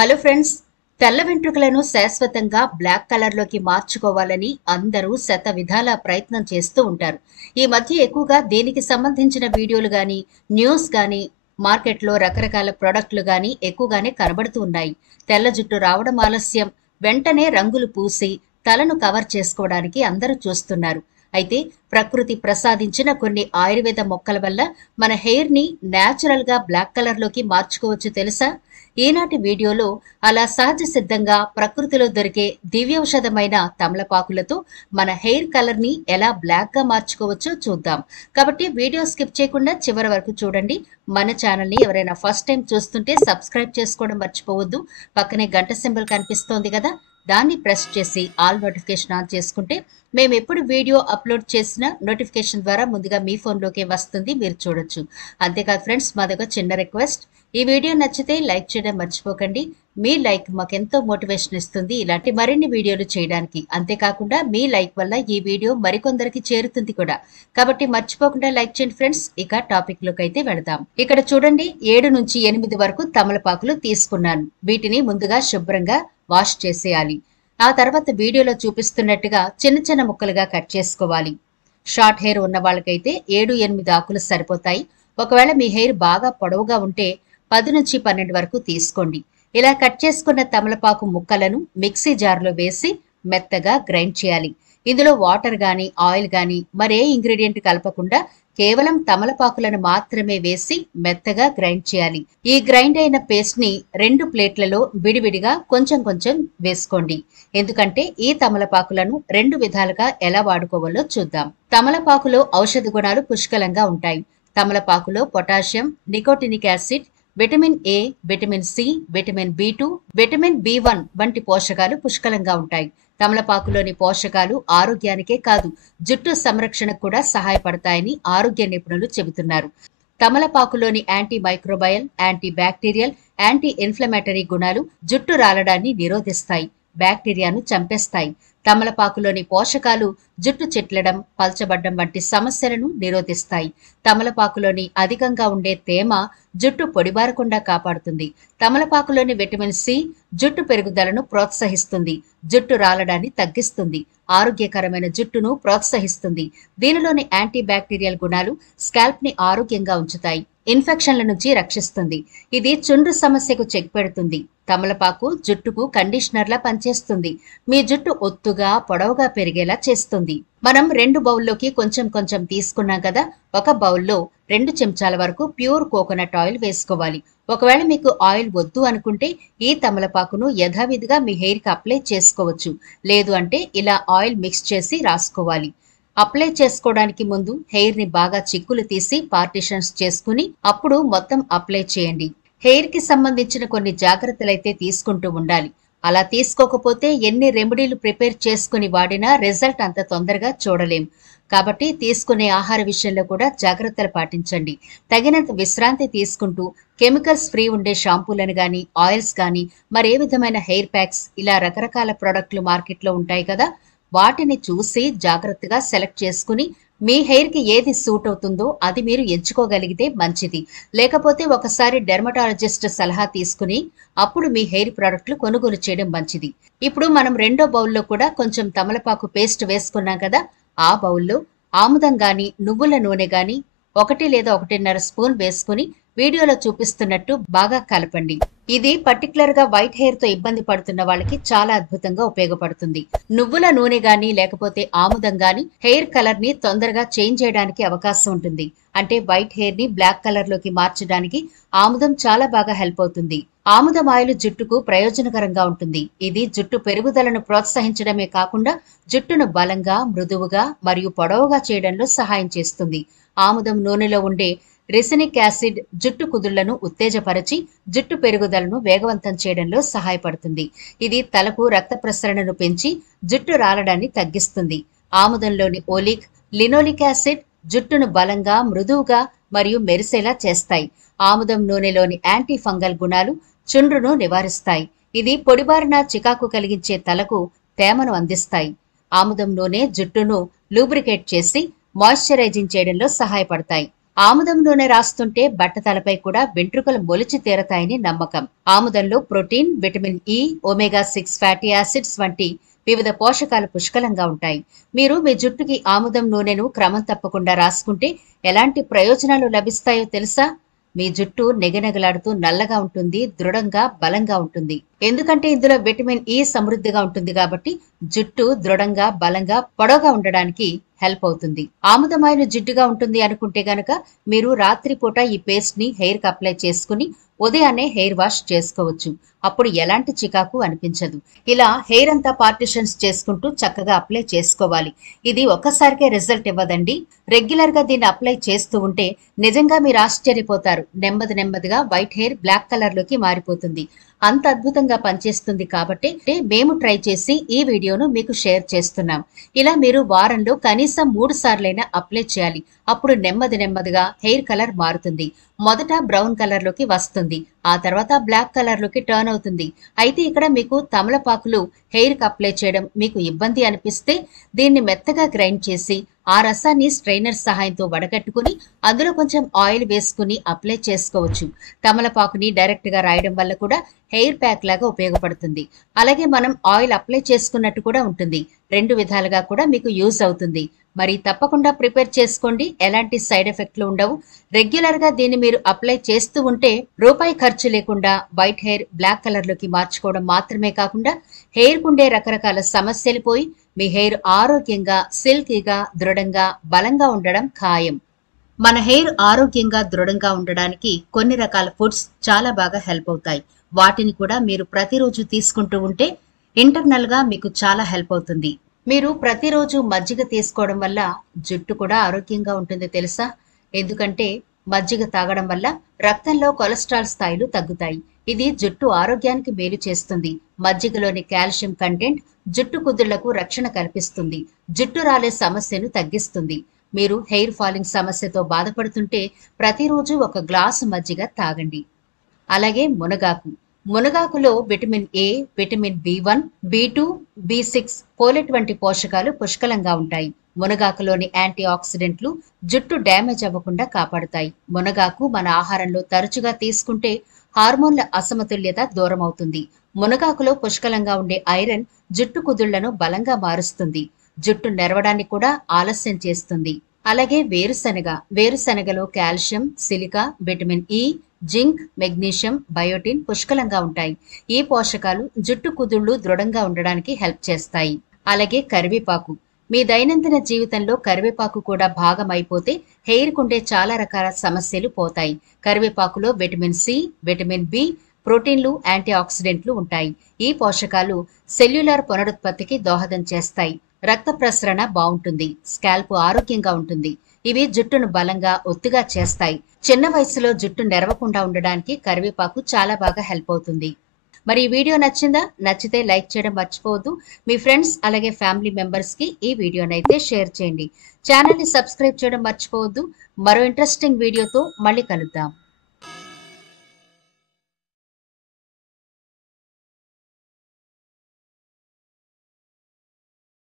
Hello friends, తెల్ల వెంట్రుకలను శాశ్వతంగా black కలర్లోకి మార్చుకోవాలని అందరూ శత విధాల ప్రయత్నం చేస్తూ ఉంటారు. ఈ మధ్య ఎక్కువగా దీనికి సంబంధించిన వీడియోలు గాని, న్యూస్ గాని, మార్కెట్లో రకరకాల ప్రొడక్ట్లు గాని ఎక్కువగానే కనబడుతూ ఉన్నాయి. తెల్ల జుట్టు రావడం ఆలస్యం, వెంటనే రంగులు పూసి తలను కవర్ చేసుకోవడానికి అందరూ చూస్తున్నారు. అయితే ప్రకృతి ప్రసాదించిన కొన్ని ఆయుర్వేద మొక్కల వల్ల మన హెయిర్ ని నేచురల్ గా బ్లాక్ కలర్ లోకి మార్చుకోవచ్చు తెలుసా? ఈనాటి వీడియోలో అలా సహజ సిద్ధంగా ప్రకృతిలో దొరికే దివ్యౌషధమైన తమలపాకులతో మన హెయిర్ కలర్ ని ఎలా బ్లాక్ గా మార్చుకోవచ్చో చూద్దాం. కాబట్టి వీడియో స్కిప్ చేయకుండా చివరి వరకు చూడండి. మన ఛానల్ ని ఎవరైనా ఫస్ట్ టైం చూస్తుంటే సబ్స్క్రైబ్ చేసుకోవడం మర్చిపోవద్దు. పక్కనే గంట సింబల్ కనిపిస్తోంది కదా, దాన్ని ప్రెస్ చేసి ఆల్ నోటిఫికేషన్ ఆన్ చేసుకుంటే మేము ఎప్పుడు వీడియో అప్లోడ్ చేసినా నోటిఫికేషన్ ద్వారా ముందుగా మీ ఫోన్లోకి వస్తుంది, మీరు చూడొచ్చు. అంతేకాదు ఫ్రెండ్స్, మాదొక చిన్న రిక్వెస్ట్, ఈ వీడియో నచ్చితే లైక్ చేయడం మర్చిపోకండి. మీ లైక్ మాకెంతో మోటివేషన్ ఇస్తుంది ఇలాంటి మరిన్ని వీడియోలు చేయడానికి. అంతేకాకుండా మీ లైక్ వల్ల ఈ వీడియో మరికొందరికి చేరుతుంది కూడా. కాబట్టి మర్చిపోకుండా లైక్ చేయండి ఫ్రెండ్స్. ఇక టాపిక్ లోకి అయితే వెళదాం. ఇక్కడ చూడండి, 7 నుంచి 8 వరకు తమలపాకులు తీసుకున్నాను. వీటిని ముందుగా శుభ్రంగా వాష్ చేసేయాలి. ఆ తర్వాత వీడియోలో చూపిస్తున్నట్టుగా చిన్న చిన్న ముక్కలుగా కట్ చేసుకోవాలి. షార్ట్ హెయిర్ ఉన్న వాళ్ళకైతే 7-8 ఆకులు సరిపోతాయి. ఒకవేళ మీ హెయిర్ బాగా పొడవుగా ఉంటే 10 నుంచి 12 వరకు తీసుకోండి. ఇలా కట్ చేసుకున్న తమలపాకు ముక్కలను మిక్సీ జార్లో వేసి మెత్తగా గ్రైండ్ చేయాలి. ఇందులో వాటర్ గాని, ఆయిల్ గాని మరే ఇంగ్రీడియంట్ కలపకుండా కేవలం తమలపాకులను మాత్రమే వేసి మెత్తగా గ్రైండ్ చేయాలి. ఈ గ్రైండ్ అయిన పేస్ట్ ని 2 ప్లేట్లలో విడివిడిగా కొంచెం కొంచెం వేసుకోండి. ఎందుకంటే ఈ తమలపాకులను 2 విధాలుగా ఎలా వాడుకోవాలో చూద్దాం. తమలపాకులో ఔషధ గుణాలు పుష్కలంగా ఉంటాయి. తమలపాకులో potassium, nicotinic acid, vitamin A, vitamin C, vitamin B two, vitamin B one వంటి పోషకాలు పుష్కలంగా ఉంటాయి. తమలపాకులోని పోషకాలు ఆరోగ్యానికే కాదు, జుట్టు సంరక్షణకు కూడా సహాయపడతాయని ఆరోగ్య నిపుణులు చెబుతున్నారు. తమలపాకులోని anti microbial, anti bacterial, anti inflammatory గుణాలు జుట్టు రాలడాన్ని నిరోధిస్తాయి, బ్యాక్టీరియాను చంపేస్తాయి. తమలపాకులోని పోషకాలు జుట్టు చిట్లడం, పల్చబడ్డం వంటి సమస్యలను నిరోధిస్తాయి. తమలపాకులోని అధికంగా ఉండే తేమ జుట్టు పొడిబారకుండా కాపాడుతుంది. తమలపాకులోని విటమిన్ సి జుట్టు పెరుగుదలను ప్రోత్సహిస్తుంది, జుట్టు రాలడాన్ని తగ్గిస్తుంది, ఆరోగ్యకరమైన జుట్టును ప్రోత్సహిస్తుంది. దీనిలోని యాంటీ బ్యాక్టీరియల్ గుణాలు స్కాల్ప్ ని ఆరోగ్యంగా ఉంచుతాయి, ఇన్ఫెక్షన్ల నుంచి రక్షిస్తుంది. ఇది చుండ్రు సమస్యకు చెక్ పెడుతుంది. తమలపాకు జుట్టుకు కండిషనర్లా పనిచేస్తుంది, మీ జుట్టు ఒత్తుగా పొడవుగా పెరిగేలా చేస్తుంది. మనం 2 బౌల్లోకి కొంచెం కొంచెం తీసుకున్నాం కదా, ఒక బౌల్లో 2 చెంచాల వరకు ప్యూర్ కోకోనట్ ఆయిల్ వేసుకోవాలి. ఒకవేళ మీకు ఆయిల్ వద్దు అనుకుంటే ఈ తమలపాకును యథావిధిగా మీ హెయిర్ కి అప్లై చేసుకోవచ్చు. లేదు అంటే ఇలా ఆయిల్ మిక్స్ చేసి రాసుకోవాలి. అప్లై చేసుకోవడానికి ముందు హెయిర్ ని బాగా చిక్కులు తీసి పార్టిషన్స్ చేసుకుని అప్పుడు మొత్తం అప్లై చేయండి. హెయిర్ కి సంబంధించిన కొన్ని జాగ్రత్తలైతే తీసుకుంటూ ఉండాలి. అలా తీసుకోకపోతే ఎన్ని రెమెడీలు ప్రిపేర్ చేసుకుని వాడినా రిజల్ట్ అంత తొందరగా చూడలేం. కాబట్టి తీసుకునే ఆహార విషయంలో కూడా జాగ్రత్తలు పాటించండి. తగినంత విశ్రాంతి తీసుకుంటూ కెమికల్స్ ఫ్రీ ఉండే షాంపూలను గాని, ఆయిల్స్ గాని, మరే విధమైన హెయిర్ ప్యాక్స్, ఇలా రకరకాల ప్రొడక్ట్లు మార్కెట్లో ఉంటాయి కదా, వాటిని చూసి జాగ్రత్తగా సెలెక్ట్ చేసుకుని మీ హెయిర్ కి ఏది సూట్ అవుతుందో అది మీరు ఎంచుకోగలిగితే మంచిది. లేకపోతే ఒకసారి డెర్మటాలజిస్ట్ సలహా తీసుకుని అప్పుడు మీ హెయిర్ ప్రోడక్ట్లు కొనుగోలు చేయడం మంచిది. ఇప్పుడు మనం 2వ బౌల్లో కూడా కొంచెం తమలపాకు పేస్ట్ వేసుకున్నాం కదా, ఆ బౌల్లో ఆముదం గాని, నువ్వుల నూనె గాని 1 లేదా 1.5 స్పూన్ వేసుకుని వీడియోలో చూపిస్తున్నట్టు బాగా కలపండి. ఇది పర్టికులర్ గా వైట్ హెయిర్ తో ఇబ్బంది పడుతున్న వాళ్ళకి చాలా అద్భుతంగా ఉపయోగపడుతుంది. నువ్వుల నూనె గాని లేకపోతే ఆముదం గాని హెయిర్ కలర్ ని తొందరగా చేంజ్ చేయడానికి అవకాశం ఉంటుంది. అంటే వైట్ హెయిర్ ని బ్లాక్ కలర్ లోకి మార్చడానికి ఆముదం చాలా బాగా హెల్ప్ అవుతుంది. ఆముదం ఆయిల్ జుట్టుకు ప్రయోజనకరంగా ఉంటుంది. ఇది జుట్టు పెరుగుదలను ప్రోత్సహించడమే కాకుండా జుట్టును బలంగా, మృదువుగా మరియు పొడవుగా చేయడంలో సహాయం చేస్తుంది. ఆముదం నూనెలో ఉండే రిసినిక్ యాసిడ్ జుట్టు కుదుళ్లను ఉత్తేజపరచి జుట్టు పెరుగుదలను వేగవంతం చేయడంలో సహాయపడుతుంది. ఇది తలకు రక్త ప్రసరణను పెంచి జుట్టు రాలడాన్ని తగ్గిస్తుంది. ఆముదంలోని ఓలిక్, లినోలిక్ యాసిడ్ జుట్టును బలంగా, మృదువుగా మరియు మెరిసేలా చేస్తాయి. ఆముదం నూనెలోని యాంటీ ఫంగల్ గుణాలు చుండ్రును నివారిస్తాయి. ఇది పొడిబారిన, చికాకు కలిగించే తలకు తేమను అందిస్తాయి. ఆముదం నూనె జుట్టును లూబ్రికేట్ చేసి మాయిశ్చరైజింగ్ చేయడంలో సహాయపడతాయి. ఆముదం నూనె రాస్తుంటే బట్టతలపై కూడా వెంట్రుకలు మొలిచి తీరతాయని నమ్మకం. ఆముదంలో ప్రోటీన్, విటమిన్ ఇ, ఒమేగా-6 ఫ్యాటీ యాసిడ్స్ వంటి వివిధ పోషకాలు పుష్కలంగా ఉంటాయి. మీరు మీ జుట్టుకి ఆముదం నూనెను క్రమం తప్పకుండా రాసుకుంటే ఎలాంటి ప్రయోజనాలు లభిస్తాయో తెలుసా? మీ జుట్టు నెగనెగలాడుతూ నల్లగా ఉంటుంది, దృఢంగా, బలంగా ఉంటుంది. ఎందుకంటే ఇందులో విటమిన్ ఇ సమృద్ధిగా ఉంటుంది కాబట్టి జుట్టు దృఢంగా, బలంగా, పొడవుగా ఉండడానికి హెల్ప్ అవుతుంది. ఆముదమాయిలు జిడ్డుగా ఉంటుంది అనుకుంటే గనక మీరు రాత్రిపూట ఈ పేస్ట్ ని హెయిర్ కి అప్లై చేసుకుని ఉదయాన్నే హెయిర్ వాష్ చేసుకోవచ్చు. అప్పుడు ఎలాంటి చికాకు అనిపించదు. ఇలా హెయిర్ అంతా పార్టిషన్స్ చేసుకుంటూ చక్కగా అప్లై చేసుకోవాలి. ఇది ఒక్కసారికే రిజల్ట్ ఇవ్వదండి. రెగ్యులర్ గా దీన్ని అప్లై చేస్తూ ఉంటే నిజంగా మీరు ఆశ్చర్యపోతారు. నెమ్మదిగా వైట్ హెయిర్ బ్లాక్ కలర్ లోకి మారిపోతుంది. అంత అద్భుతంగా పనిచేస్తుంది కాబట్టి మేము ట్రై చేసి ఈ వీడియోను మీకు షేర్ చేస్తున్నాం. ఇలా మీరు వారంలో కనీసం 3 సార్లైనా అప్లై చేయాలి. అప్పుడు నెమ్మదిగా హెయిర్ కలర్ మారుతుంది. మొదట బ్రౌన్ కలర్ లోకి వస్తుంది, ఆ తర్వాత బ్లాక్ కలర్ లోకి టర్న్ అవుతుంది. అయితే ఇక్కడ మీకు తమలపాకులు హెయిర్ కి అప్లై చేయడం మీకు ఇబ్బంది అనిపిస్తే దీన్ని మెత్తగా గ్రైండ్ చేసి ఆ రసాన్ని స్ట్రైనర్ సహాయంతో వడగట్టుకుని అందులో కొంచెం ఆయిల్ వేసుకుని అప్లై చేసుకోవచ్చు. తమలపాకుని డైరెక్ట్ గా రాయడం వల్ల కూడా హెయిర్ ప్యాక్ లాగా ఉపయోగపడుతుంది. అలాగే మనం ఆయిల్ అప్లై చేసుకున్నట్టు కూడా ఉంటుంది. 2 విధాలుగా కూడా మీకు యూజ్ అవుతుంది. మరి తప్పకుండా ప్రిపేర్ చేసుకోండి. ఎలాంటి సైడ్ ఎఫెక్ట్లు ఉండవు. రెగ్యులర్ గా దీన్ని మీరు అప్లై చేస్తూ ఉంటే రూపాయి ఖర్చు లేకుండా వైట్ హెయిర్ బ్లాక్ కలర్ లోకి మార్చుకోవడం మాత్రమే కాకుండా హెయిర్ కుండే రకరకాల సమస్యలు పోయి మీ హెయిర్ ఆరోగ్యంగా, సిల్కీగా, దృఢంగా, బలంగా ఉండడం ఖాయం. మన హెయిర్ ఆరోగ్యంగా, దృఢంగా ఉండడానికి కొన్ని రకాల ఫుడ్స్ చాలా బాగా హెల్ప్ అవుతాయి. వాటిని కూడా మీరు ప్రతిరోజు తీసుకుంటూ ఉంటే ఇంటర్నల్ గా మీకు చాలా హెల్ప్ అవుతుంది. మీరు ప్రతిరోజు మజ్జిగ తీసుకోవడం వల్ల జుట్టు కూడా ఆరోగ్యంగా ఉంటుంది తెలుసా? ఎందుకంటే మజ్జిగ తాగడం వల్ల రక్తంలో కొలెస్ట్రాల్ స్థాయిలు తగ్గుతాయి. ఇది జుట్టు ఆరోగ్యానికి మేలు చేస్తుంది. మజ్జిగలోని కాల్షియం కంటెంట్ జుట్టు కుదుళ్లకు రక్షణ కల్పిస్తుంది. జుట్టు రాలే సమస్యను తగ్గిస్తుంది. మీరు హెయిర్ ఫాలింగ్ సమస్యతో బాధపడుతుంటే ప్రతిరోజు 1 గ్లాసు మజ్జిగ తాగండి. అలాగే మునగాకులో vitamin A, vitamin బి1, బి2, B6, folate వంటి పోషకాలు పుష్కలంగా ఉంటాయి. మునగాకులోని యాంటీ ఆక్సిడెంట్లు జుట్టు డ్యామేజ్ అవ్వకుండా కాపాడుతాయి. మునగాకు మన ఆహారంలో తరచుగా తీసుకుంటే హార్మోన్ల అసమతుల్యత దూరం అవుతుంది. మునగాకులో పుష్కలంగా ఉండే ఐరన్ జుట్టు కుదుళ్లను బలంగా మారుస్తుంది. జుట్టు నెరవడాన్ని కూడా ఆలస్యం చేస్తుంది. అలాగే వేరుశనగలో calcium, silica, vitamin E, zinc, magnesium, biotin పుష్కలంగా ఉంటాయి. ఈ పోషకాలు జుట్టు కుదుళ్లు దృఢంగా ఉండడానికి హెల్ప్ చేస్తాయి. అలాగే కరివేపాకు. మీ దైనందిన జీవితంలో కరివేపాకు కూడా భాగం అయిపోతే హెయిర్ కుండే చాలా రకాల సమస్యలు పోతాయి. కరివేపాకులో విటమిన్ సి, విటమిన్ బి, ప్రోటీన్లు, యాంటీ ఆక్సిడెంట్లు ఉంటాయి. ఈ పోషకాలు సెల్యులార్ పునరుత్పత్తికి దోహదం చేస్తాయి. రక్త ప్రసరణ బాగుంటుంది. స్కాల్ప్ ఆరోగ్యంగా ఉంటుంది. ఇవి జుట్టును బలంగా, ఒత్తుగా చేస్తాయి. చిన్న వయసులో జుట్టు నెరవకుండా ఉండడానికి కరివేపాకు చాలా బాగా హెల్ప్ అవుతుంది. మరి ఈ వీడియో నచ్చిందా? నచ్చితే లైక్ చేయడం మర్చిపోవద్దు. మీ ఫ్రెండ్స్ అలాగే ఫ్యామిలీ మెంబర్స్ కి ఈ వీడియోనైతే షేర్ చేయండి. ఛానల్ ని సబ్స్క్రైబ్ చేయడం మర్చిపోవద్దు. మరో ఇంట్రెస్టింగ్ వీడియోతో మళ్ళీ కలుద్దాం.